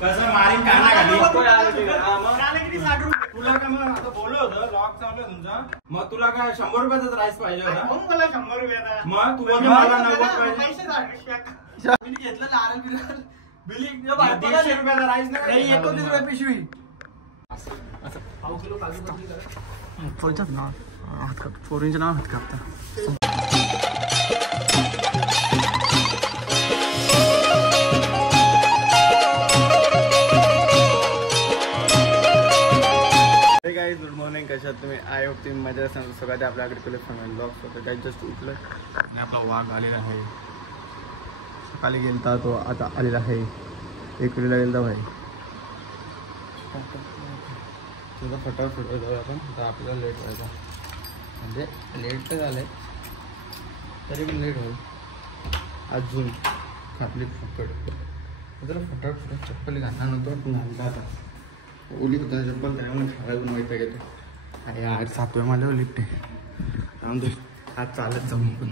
कसं मारीन काना खाली तुला काय मग आता बोललो होतं लॉक चालू तुमचा मग तुला काय 100 रुपयाचाच राईस पाहिजे होता मग मला 100 रुपयाचा मग तू मला 90 पाहिजे घेतलं नारळ बिलिंग 150 रुपयाचा राईस नाही 29 रुपये पिशवी असं पाव किलो काजू कतली करा पोरींच्या नाव हात काप पोरींच्या नाव हात कापता गुड मॉर्निंग कशा तुम्ही आय होप तुम्ही मजा असाल सगळ्यात आपल्याकडे केले फॅमिली ब्लॉग्स होते काही जस्ट उठलं आणि आपला वाघ आलेला आहे सकाळी गेलता तो आता आलेला आहे एकवीला गेलता भाई तुझा फटाफट जाऊया आपण तर आपल्याला लेट व्हायचा म्हणजे लेट तर झालं आहे तरी पण लेट होईल अजून आपली फकड जरा फटाफट चप्पल घालणार नव्हतं घालता आता ओली होता चप्पल त्यामुळे शाळेतून माहिती घेते अरे आज 7व्या माझ्यावर लिफ्ट आहे आमचं आज चालत जाऊ पण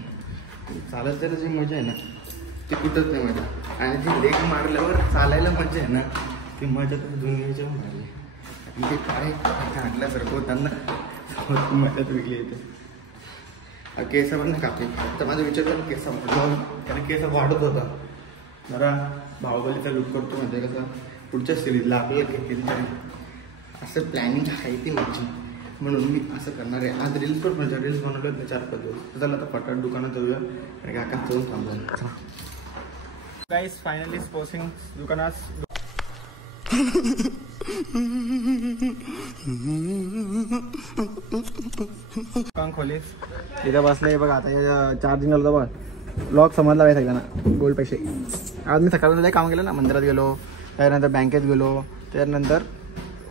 चालत जायला जी मजा आहे ना ती कुठंच नाही मजा आणि ती लेग मारल्यावर चालायला मजा आहे ना ती मजा तर दुनियेच्या मारली आणि ते काय काढल्यासारखं होताना मजाच वेगळी येते केस पण नाही कापले तर माझा विचार झाला केस वाढवून कारण केस वाढत होता जरा बाहुबलीचा लुक करतो म्हणजे कसं पुढच्या सिरीजला आपल्याला केली तरी असं प्लॅनिंग आहे ती माझी म्हणून मी असं करणार आहे आज रील्स पण माझ्या रील्स बनवले होते 4-5 दिवस चला आता फटाट दुकानात जाऊया आणि काका जाऊन थांबूया गाईस फायनली पोसिंग दुकानात दुकान खोलीस इथं बसले बघा आता चार्जिंग लावलं बघ ब्लॉग समजला पाहिजे सगळ्यांना बोल पैसे आज मी सकाळचं काम केलं ना मंदिरात गेलो त्याच्यानंतर बँकेत गेलो त्याच्यानंतर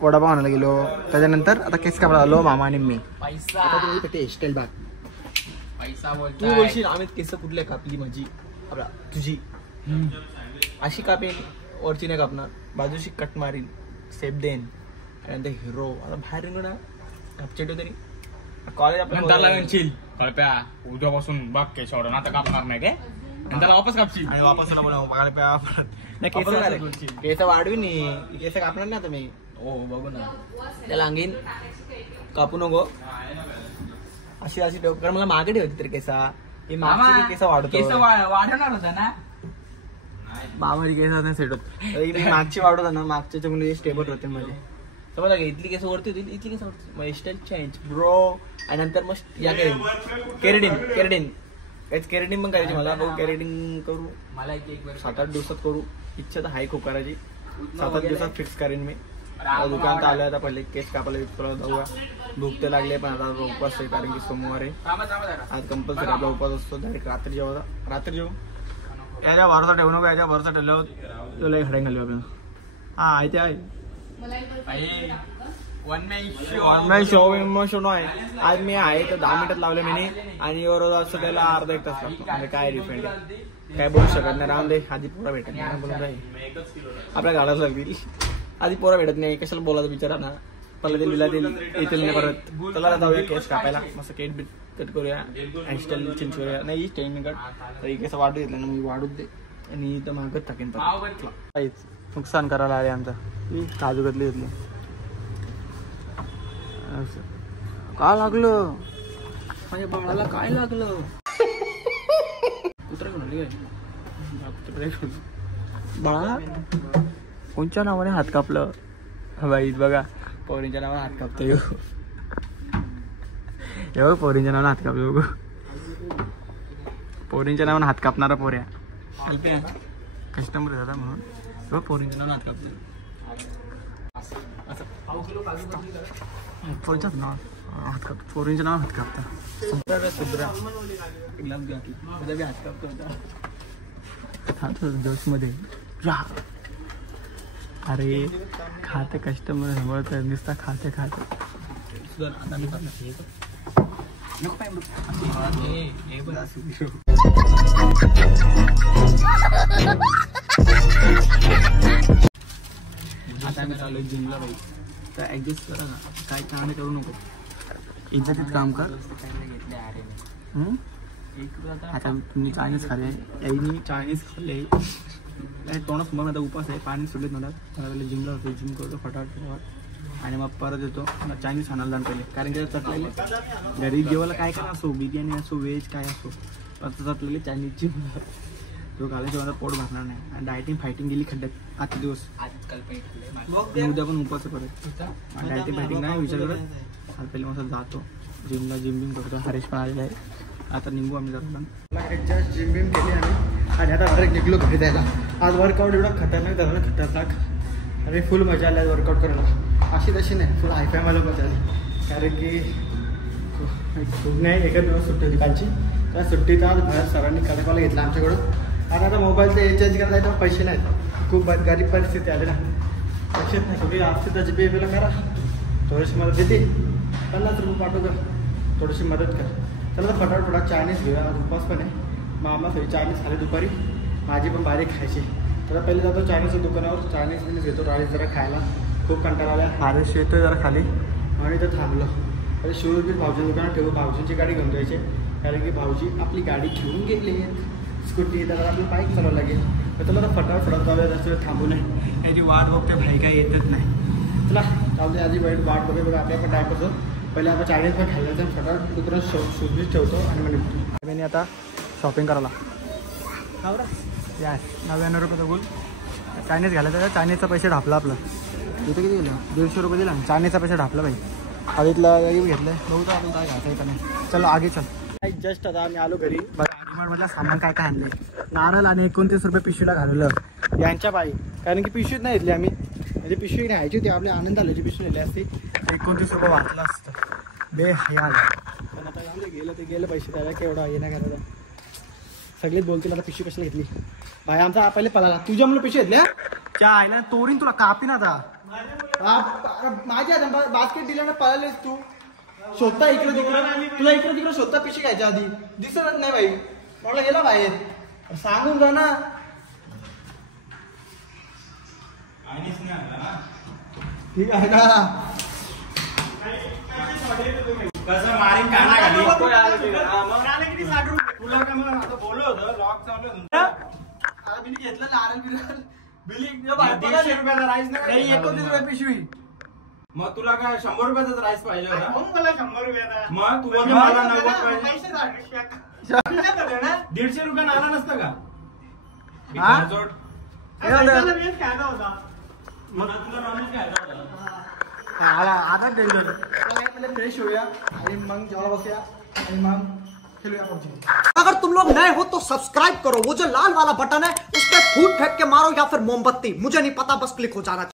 वडापाव आणायला गेलो त्याच्यानंतर आता केस कापला आलो मामा आणि मी पैसा आता तुम्ही पेटे हेअरस्टाईल बाग पैसा बोलतो तू बोलशील आम्ही केस कुठले कापली माझी आपला तुझी अशी कापेन वरची नाही कापणार बाजूशी कट मारीन सेफ देन त्यानंतर हिरो आता बाहेर निघू ना घपचेटो तरी कॉलेज आपल्याला कळप्या उद्यापासून बघ केस ऑर्डर आता कापणार नाही काय त्याला वापस कापशील आणि वापस बघायला केस वाढवी नाही केस कापणार ना तुम्ही हो बघू ना त्याला अंगीन कापू नको अशी अशी ठेव कारण मला मागे ठेवते तरी केसा हे मागची केस वाढतो वाढवणार होता ना मामाची केस नाही सेट होत मागची वाढवता ना मागच्या मुली स्टेबल होते माझे समजा इथली केस वरती होती इथली केस वरती मग स्टाईल चेंज ब्रो आणि नंतर मग या केरेडिन केरेटिन पण करायची मला बघू केरेटिन करू मला 7-8 दिवसात करू इच्छा तर हाय खूप करायची 7-8 दिवसात फिक्स करेन मी दुकानात आलं आता पहिले केस कापायला जाऊया भूक तर लागले पण आता उपवास आहे कारण की सोमवार आहे आज कंपल्सरी आपला उपवास असतो डायरेक्ट रात्री जेवू याच्या भरोसा ठेवू नको याच्या भरोसा ठेवल्यावर तुला एक हड्या घालू आपल्याला हा आहे ते आहे वन मॅन शो नाही आज मी आहे तर 10 मिनिटात लावले मी आणि रोज असं त्याला अर्धा 1 तास लागतो म्हणजे काय डिफरंट आहे काय बोलू शकत नाही राम दे आधी पोरा भेटत नाही बोलून राहील आपल्या गाडाच लागतील आधी पोरा भेटत नाही कशाला बोलायचं विचारा ना पहिला ते लिला येतील नाही परत त्याला जाऊया केस कापायला मस्त केट बीट कट करूया हेअरस्टाईल चेंज करूया नाही स्टेन कट तर केस वाढू घेतलं ना मी वाढूच दे आणि इथं मागत टाकेन काहीच नुकसान करायला आले आमचं काजू घेतली काय लागलं माझ्या बाळाला काय लागलं बाळा कोणच्या नावाने हात कापलं बाई बघा पोरींच्या नावाने हात कापतो एवढं पोरींच्या नावाने हात कापलो पोरींच्या नावाने हात कापणारा पोऱ्या कस्टमर दादा म्हणून पोरींच्या नावाने हात कापतो पोरींच्याच नाव हात कापतो पोरींच्या नाव हात कापता सुद्रा बी हात कापतो जोश मध्ये अरे खाते कस्टमर समोर नुसता खाते आता मी आता मी चालू जिमला बाई तर ऍडजस्ट करा ना काय चांगलं करू नको इज्जतीत काम कर आता तुम्ही चायनीज खाले याईनी चायनीज खाल्ले तोंडासमोर आता उपास आहे, पाणी सुटले तोंडात. मला जिमला होतो, जिम करतो फटाफट आणि मग परत येतो. मला चायनीज खाण्याला जाण पहिले, कारण की चटलेले घरी जेवायला काय काय असो, बिर्याणी असो, व्हेज काय असो, आता चटलेले चायनीजची तो घालायची माझा पोट भरणार नाही. आणि डायटिंग फायटिंग गेली खड्ड्यात आजचे दिवस. उद्या पण उपास परत डायटिंग फायटिंग नाही विचार करत. पहिले मग जातो जिमला, जिम बिम करतो. हरेश पण आलेला आहे. आता निघू आम्ही जरा जस्ट जिम बिम केली आम्ही आणि आता डायरेक्ट निघलो घरी जायला. आज वर्कआउट एवढा खतरनाक झाला, खतरनाक. आणि फुल मजा आली आज वर्कआउट करायला. अशी तशी नाही, फुल हायफाय मला मजा आली. कारण की खूप नाही, एकच दिवस सुट्टी होती कालची. त्या सुट्टीत आज बाहेर सरांनी कडकवाला घेतला आमच्याकडून. आणि आता मोबाईलचं रिचार्ज करायला तर पैसे नाहीत, खूप गरीब परिस्थिती आली ना. लक्षात नाही सगळी आपसी त्याची पे पेला करा, थोडीशी मदत देते, 50 रुपये पाठव कर, थोडीशी मदत कर. चला तर फटाफट थोडा चायनीज घेऊया, आज उपवास पण आहे. मामा थोडी चायनीज खाली दुपारी, माझी पण बारीक खायची. तर पहिले जातो चायनीजच्या दुकानावर, चायनीज बिनीज घेतो, राईस जरा खायला. खूप कंटाळा आला. हारेश येतो जरा खाली आणि इथं थांबलो. पहिले शूज बी भाऊजीच्या दुकानात ठेवू, भाऊजींची गाडी घेऊन जायची, कारण की भाऊजी आपली गाडी घेऊन गेली स्कूटी. तर आपली बाईक चालवावं लागेल. तर चला तर फटाफट फटाफट जाऊया, जास्त थांबू नये. याची वाट बघते भाई, काय येतच नाही. चला चालते, आधी वाट बघे बघा आपल्या पण टाईप असो. पहिले आपण चायनीज पण खाल्लं तर फटाफट दुकानात शूज ठेवतो आणि मग निघतो. मी आता शॉपिंग करायला या 99 रुपयाचा गोल चायनीज घालायचं का. चायनीजचा पैसे ढापला आपला. इथं किती दिलं, 150 रुपये दिला. चायनीजचा पैसे ढापला भाई. आधीतला घेतलं बघू तर आपण काय घालता येतं नाही. चलो आगे चल. जस्ट आता आम्ही आलो घरी. मधला सामान काय काय आणले. नारळ आणि 29 रुपये पिशवीला घालवलं यांच्या पायी, कारण की पिशवीत नाही घेतली आम्ही. म्हणजे पिशवी न्यायची होती, आपल्या आनंद आल्याची पिशवी नेली असती 29 रुपये वाचलं असतं. बे हयाल. पण आता गेलं ते गेलं पैसे, त्याला केवढा ये नाही करायचा. सगळेच बोलतील आता पिशवी कशाला घेतली. भाई आमचा पहिले पळाला, तुझ्या मुलं पिशवी घेतल्या त्या आईला तोरीन तुला कापीन. आता माझ्या बास्केट दिल्यानं पळालेस तू. शोधता इकडे तिकडं, तुला इकडे तिकडे शोधता पिशवी घ्यायच्या आधी दिसतच नाही भाई. म्हटलं गेला बाहेर, सांगून जा ना. ठीक आहे ना. कसं मारीन काना घाली. तुला काय मला आता बोललो होतं लॉक चालू आता मी घेतलं नारळ बिरळ बिलिंग 150 रुपयाचा राईस नाही, 29 रुपये पिशवी. मग तुला काय 100 रुपयाचा राईस पाहिजे होता. मग मला 100 रुपयाचा. मग तू बोलतो मला 90 पाहिजे. 150 रुपये आला नसतं का. आता फ्रेश होऊया आणि मग जेव्हा बसूया आणि मग खेलूया पबजी. अगर तुम लोग नए हो तो सब्सक्राइब करो, वो जो लाल वाला बटन है उस पर फूट फेंक के मारो या फिर मोमबत्ती, मुझे नहीं पता, बस क्लिक हो जाना चाहिए.